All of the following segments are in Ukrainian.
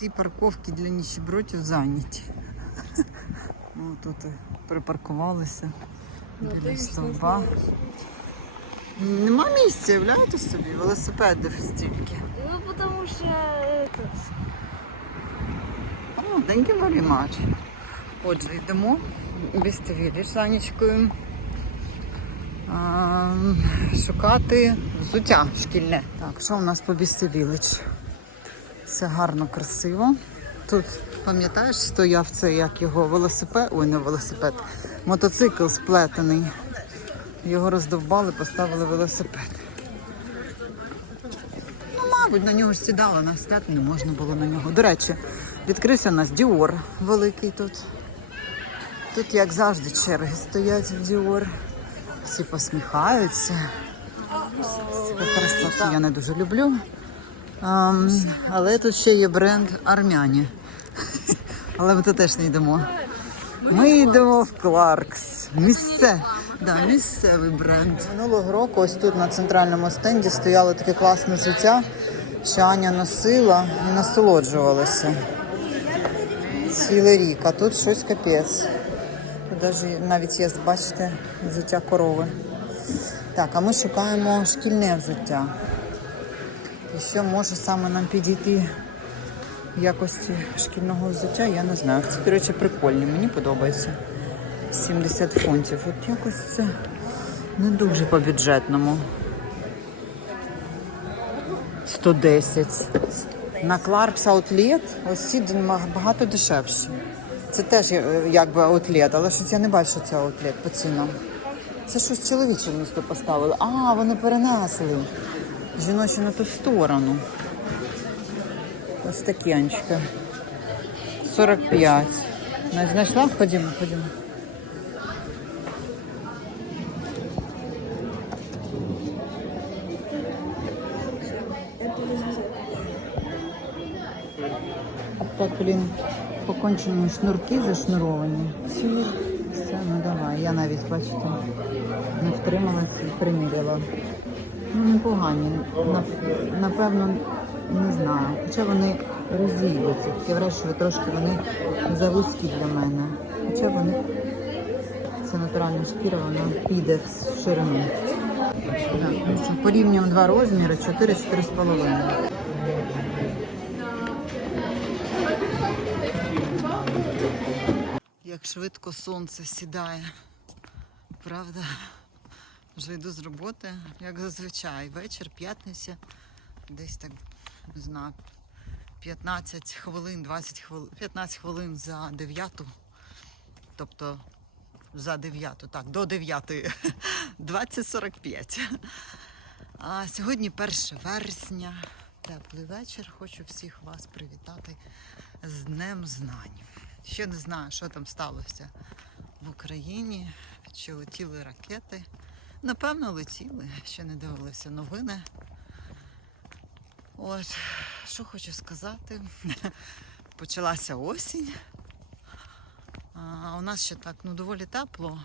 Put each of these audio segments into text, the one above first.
Всі парковки для ніщебродів зайняті. Ну, тут припаркувалися біля стовба. Нема місця, уявляєте собі, велосипедів стільки. Ну, потому что этот... О, деньги very much. Отже, йдемо в Вістовілі з Анічкою. Шукати взуття шкільне. Так, що у нас по Вістовілич? Все гарно, красиво. Тут, пам'ятаєш, стояв цей як його велосипед, ой, не велосипед, мотоцикл сплетений. Його роздовбали, поставили велосипед. Ну, мабуть, на нього ж сідали, на сідати не можна було на нього. До речі, відкрився у нас Діор великий тут. Тут, як завжди, черги стоять в Діор. Всі посміхаються. Таку красоту я не дуже люблю. Ам, але тут ще є бренд Армяні. Але ми тут теж не йдемо. Ми йдемо в Кларкс. Місце. Да, місцевий бренд. Минулого року ось тут на центральному стенді стояло таке класне взуття, що Аня носила і насолоджувалася. Цілий рік, а тут щось капець. Тут навіть є, бачите, взуття корови. Так, а ми шукаємо шкільне взуття. І що може саме нам підійти в якості шкільного взуття, я не знаю. Ці, до речі, прикольні, мені подобається. 70 фунтів. От якось це не дуже по-бюджетному. 110. На Clarks Outlet ось ці багато дешевші. Це теж е, якби аутлет, але щось я не бачу, що це аутлет по цінам. Це щось чоловіче місто поставили. А, вони перенесли. Жіночі на ту сторону. Ось такі, 45. Не знайшла? Ходімо, ходімо. Так, блін, покончені шнурки зашнуровані. Все, ну давай. Я навіть, бачите, не втрималася і приміряла. Ну, непогані. Напевно, не знаю. Хоча вони розійдуться. Враження, що трошки вони завузькі для мене. Хоча вони це натуральна шкіра, вона піде в ширину. Так, порівнюємо два розміри 4-4,5. Як швидко сонце сідає. Правда? Вже йду з роботи, як зазвичай. Вечір, п'ятниця, десь так, не знаю, 15 хвилин, 20 хвилин, 15 хвилин за 9. Тобто за 9, так, до 9. 20.45. А сьогодні 1 вересня. Теплий вечір. Хочу всіх вас привітати з Днем Знань. Ще не знаю, що там сталося в Україні, чи летіли ракети. Напевно, летіли, ще не дивилися новини. От, що хочу сказати. Почалася осінь. А у нас ще так ну, доволі тепло.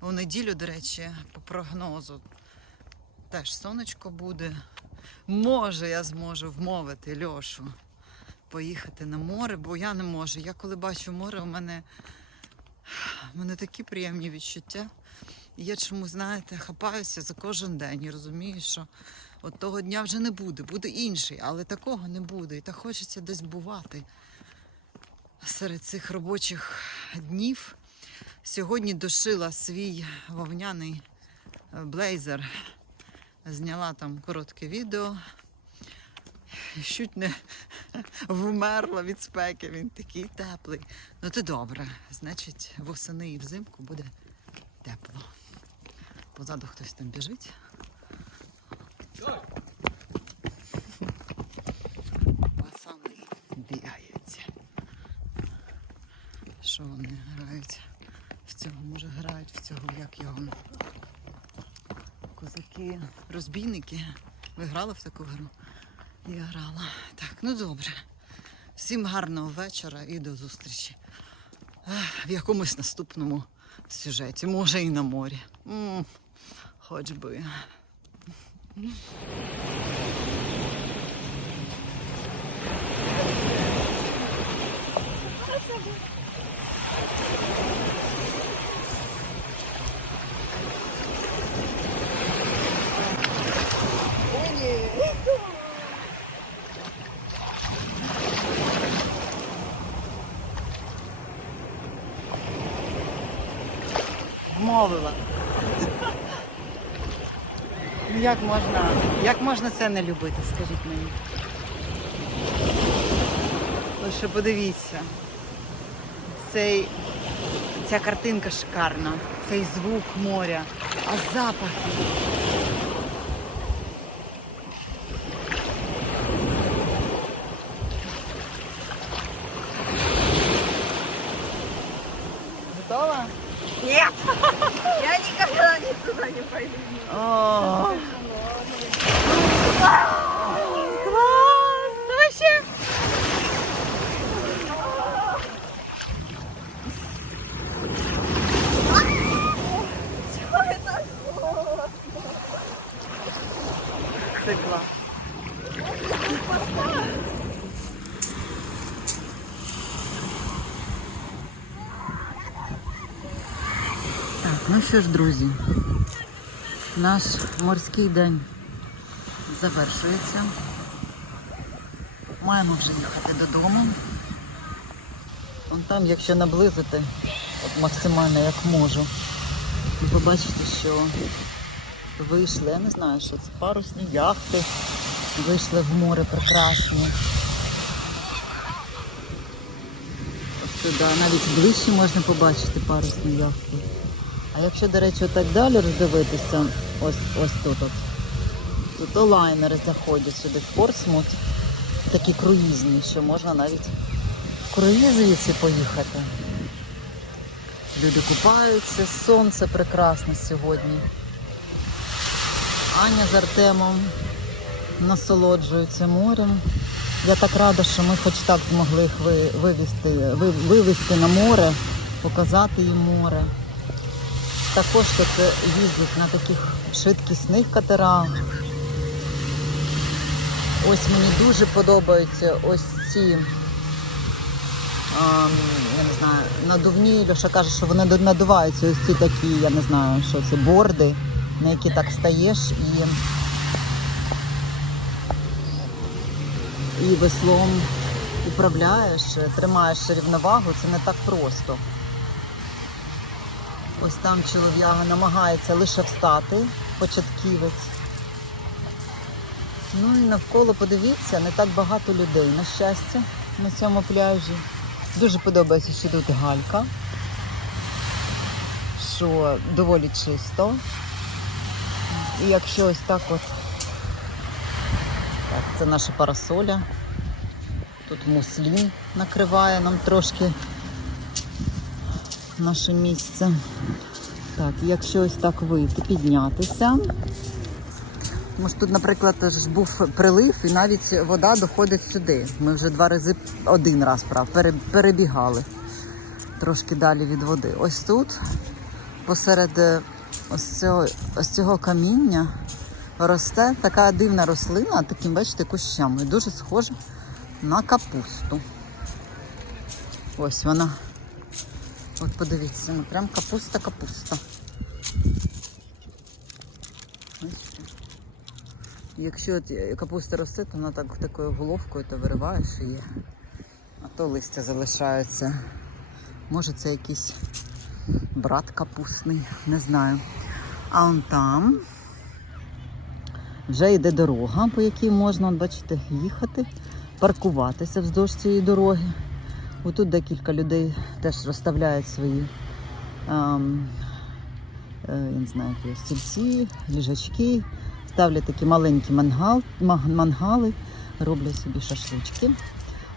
У неділю, до речі, по прогнозу теж сонечко буде. Може, я зможу вмовити Льошу поїхати на море, бо я не можу. Я коли бачу море, у мене, у мене такі приємні відчуття. І я чому, знаєте, хапаюся за кожен день і розумію, що от того дня вже не буде, буде інший, але такого не буде. І так хочеться десь бувати серед цих робочих днів. Сьогодні дошила свій вовняний е, блейзер, зняла там коротке відео. І Чуть не вмерла від спеки, він такий теплий. Ну то добре, значить, восени і взимку буде тепло. Позаду хтось там біжить. Пацани бігаються. Що вони грають? В цього, може, грають в цього, як його. Козаки, розбійники. Ви грали в таку гру? Я грала. Так, ну добре. Всім гарного вечора і до зустрічі. В якомусь наступному сюжеті, може і на морі. Хоч би. Вмовила. Ну як можна, як можна це не любити, скажіть мені? Лише подивіться. Цей, ця картинка шикарна, цей звук моря, а запахи. Це. Так, ну що ж, друзі, наш морський день завершується. Маємо вже їхати додому. Вон там, якщо наблизити, от максимально як можу, ви побачите, що вийшли, я не знаю, що це парусні яхти, вийшли в море прекрасні. Ось туди навіть ближче можна побачити парусні яхти. А якщо, до речі, так далі роздивитися, ось ось тут. От, тут лайнери заходять сюди в Портсмут, такі круїзні, що можна навіть в круїз звідси поїхати. Люди купаються, сонце прекрасне сьогодні. Аня з Артемом насолоджуються морем. Я так рада, що ми хоч так змогли їх вивезти, вивезти на море, показати їм море. Також тут їздять на таких швидкісних катерах. Ось мені дуже подобаються ось ці, ам, я не знаю, надувні. Льоша каже, що вони надуваються. Ось ці такі, я не знаю, що це борди, на які так стаєш і, і веслом управляєш, тримаєш рівновагу. Це не так просто. Ось там чолов'яга намагається лише встати, початківець. Ну і навколо подивіться, не так багато людей, на щастя, на цьому пляжі. Дуже подобається, що тут галька, що доволі чисто. І якщо ось так от, так, це наша парасоля. Тут муслін накриває нам трошки наше місце. Так, якщо ось так вийти, піднятися. Може, тут, наприклад, ж був прилив і навіть вода доходить сюди. Ми вже два рази, один раз прав, перебігали трошки далі від води. Ось тут, посеред е, ось цього, ось цього каміння, росте така дивна рослина, таким, бачите, кущами. Дуже схожа на капусту. Ось вона. От подивіться, ну прям капуста-капуста. Якщо капуста росте, то вона так такою головкою то вириваєш її, а то листя залишаються. Може це якийсь брат капустний, не знаю. А он там вже йде дорога, по якій можна, бачите, їхати, паркуватися вздовж цієї дороги. Отут декілька людей теж розставляють свої ем, е, не знаю, які стільці, ліжачки, ставлять такі маленькі мангал, мангали, роблять собі шашлички.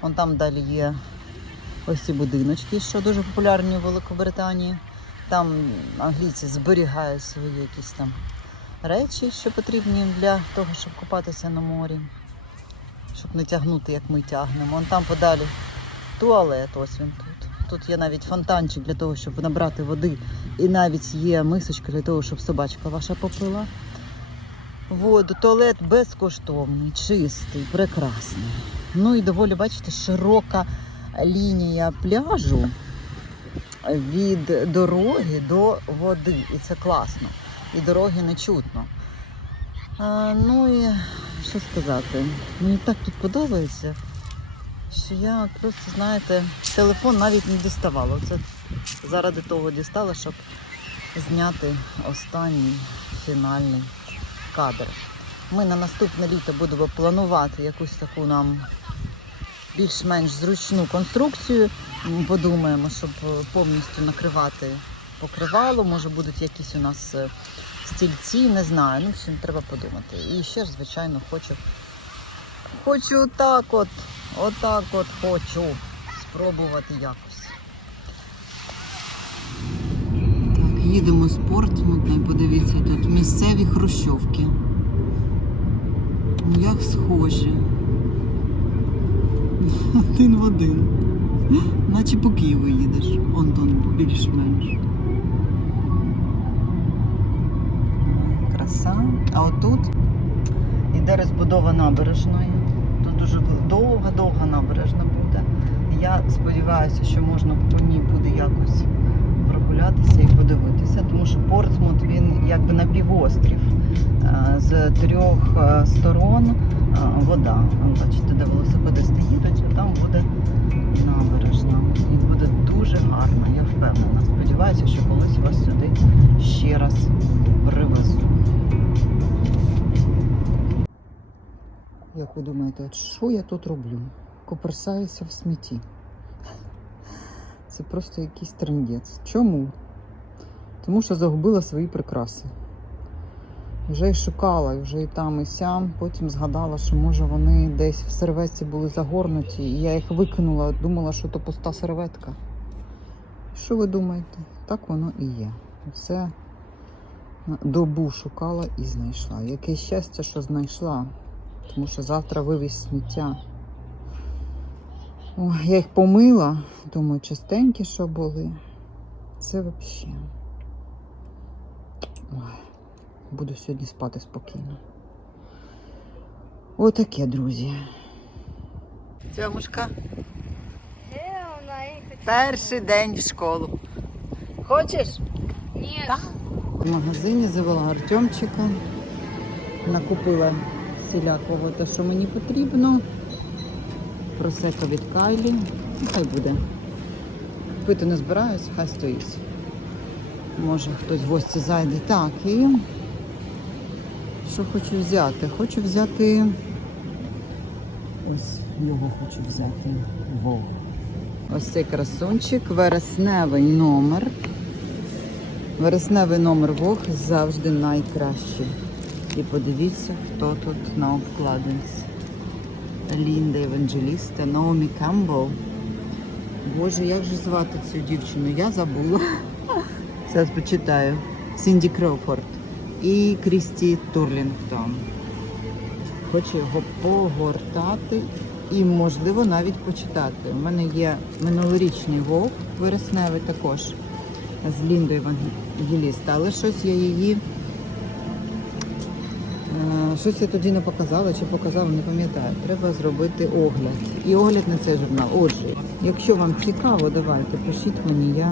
Вон там далі є ось ці будиночки, що дуже популярні у Великобританії. Там англійці зберігають свої якісь там речі, що потрібні для того, щоб купатися на морі, щоб не тягнути, як ми тягнемо. Вон там подалі туалет, ось він тут. Тут є навіть фонтанчик для того, щоб набрати води. І навіть є мисочка для того, щоб собачка ваша попила. Воду, туалет безкоштовний, чистий, прекрасний. Ну і доволі, бачите, широка лінія пляжу від дороги до води. І це класно. І дороги не чутно. А, ну і що сказати? Мені так тут подобається, що я просто, знаєте, телефон навіть не діставала. Це заради того дістала, щоб зняти останній фінальний кадр. Ми на наступне літо будемо планувати якусь таку нам більш-менш зручну конструкцію. Подумаємо, щоб е, повністю накривати покривало. Може будуть якісь у нас е, стільці, не знаю. Ну, в треба подумати. І ще ж, звичайно, хочу. Хочу отак от. Отак от хочу спробувати якось. Так, їдемо з Портсмута і подивіться тут місцеві хрущовки. Ну, Як схожі. Один в один. Наче по Києву їдеш. Он там більш-менш. Краса. А отут іде розбудова набережної. Тут дуже довга-довга набережна буде. Я сподіваюся, що можна по ній буде якось прогулятися і подивитися, тому що Портсмут він якби на півострів. Е, З трьох е, сторон вода. Бачите, де велосипедисти їдуть, там буде набережна. І буде дуже гарно, я впевнена. Сподіваюся, що колись вас сюди ще раз привезу. Як ви думаєте, що я тут роблю? Коперсаюся в смітті. Це просто якийсь трендець. Чому? Тому що загубила свої прикраси. Вже й шукала, вже і там, і сям. Потім згадала, що може вони десь в серветці були загорнуті, і я їх викинула, думала, що то пуста серветка. Що ви думаєте? Так воно і є. Це добу шукала і знайшла. Яке щастя, що знайшла. Тому що завтра вивіз сміття. Ой, я їх помила, думаю, чистенькі, що були. Це взагалі. Ой, буду сьогодні спати спокійно. Отаке, друзі. Тьомушка, перший день в школу. Хочеш? Нет. Так. В магазині завела Артемчика. Накупила всілякого те, що мені потрібно. Просека від Кайлі. Ну, Хай буде. Пити не збираюсь, хай стоїть. Може хтось в гості зайде. Так, і що хочу взяти? Хочу взяти. Ось його хочу взяти. Вов. Ось цей красунчик, вересневий номер. Вересневий номер Вог завжди найкращий. І подивіться, хто тут на обкладинці. Лінда Еванджеліста, Наомі Камбл. Боже, як же звати цю дівчину? Я забула. Зараз почитаю. Сінді Кроуфорд і Крісті Турлінгтон. Хочу його погортати і, можливо, навіть почитати. У мене є минулорічний вовк вересневий також з Ліндою Евангеліста, але щось я її. е, Щось я тоді не показала чи показала, не пам'ятаю. Треба зробити огляд. І огляд на цей журнал. Отже, якщо вам цікаво, давайте пишіть мені, я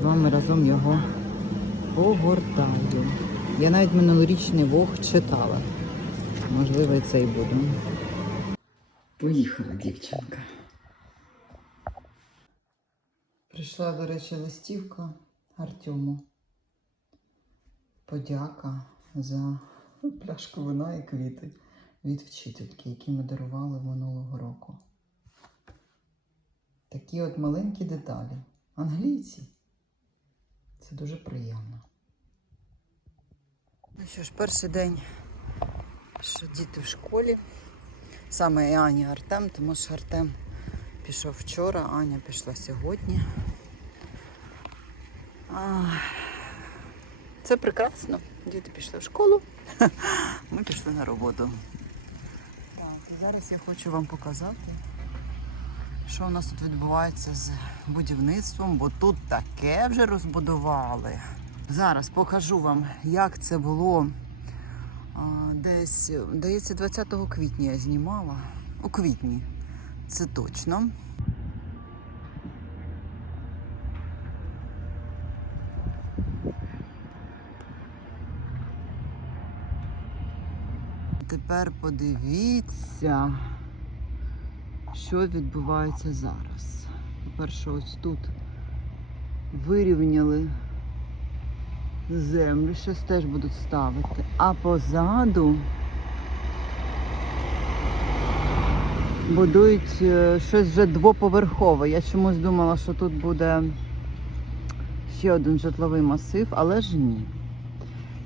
з вами разом його погортаю. Я навіть минулорічний вог читала. Можливо, і цей буду. Поїхала дівчинка. Прийшла, до речі, листівка Артему. Подяка за пляшку вина і квіти від вчительки, які ми дарували минулого року. Такі от маленькі деталі. Англійці. Це дуже приємно. Ну що ж, перший день, що діти в школі. Саме і Аня і Артем, тому що Артем пішов вчора, Аня пішла сьогодні. Це прекрасно. Діти пішли в школу, ми пішли на роботу. Так, зараз я хочу вам показати, що у нас тут відбувається з будівництвом, бо тут таке вже розбудували. Зараз покажу вам, як це було десь, дається 20 квітня я знімала. У квітні, це точно. Тепер подивіться, що відбувається зараз. По-перше, ось тут вирівняли землю, щось теж будуть ставити. А позаду будують е, щось вже двоповерхове. Я чомусь думала, що тут буде ще один житловий масив, але ж ні.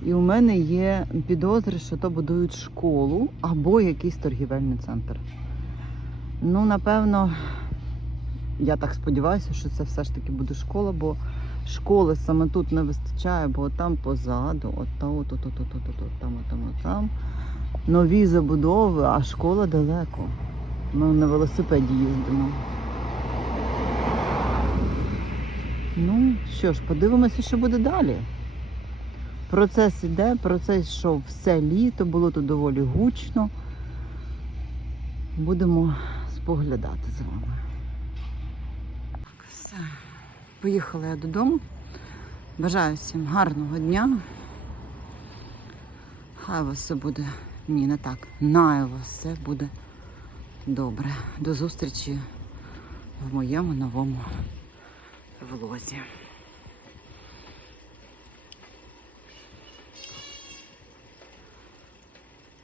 І у мене є підозри, що то будують школу або якийсь торгівельний центр. Ну, напевно, я так сподіваюся, що це все ж таки буде школа, бо школи саме тут не вистачає, бо там позаду, от та, от, от, от, от, от, от, там, от, там, от, там. Нові забудови, а школа далеко. Ми на велосипеді їздимо. Ну що ж, подивимося, що буде далі. Процес іде, процес йшов все літо, було тут доволі гучно. Будемо споглядати з вами. Поїхала я додому. Бажаю всім гарного дня. Хай у вас все буде. Ні, не так. Най у вас все буде добре. До зустрічі в моєму новому влозі.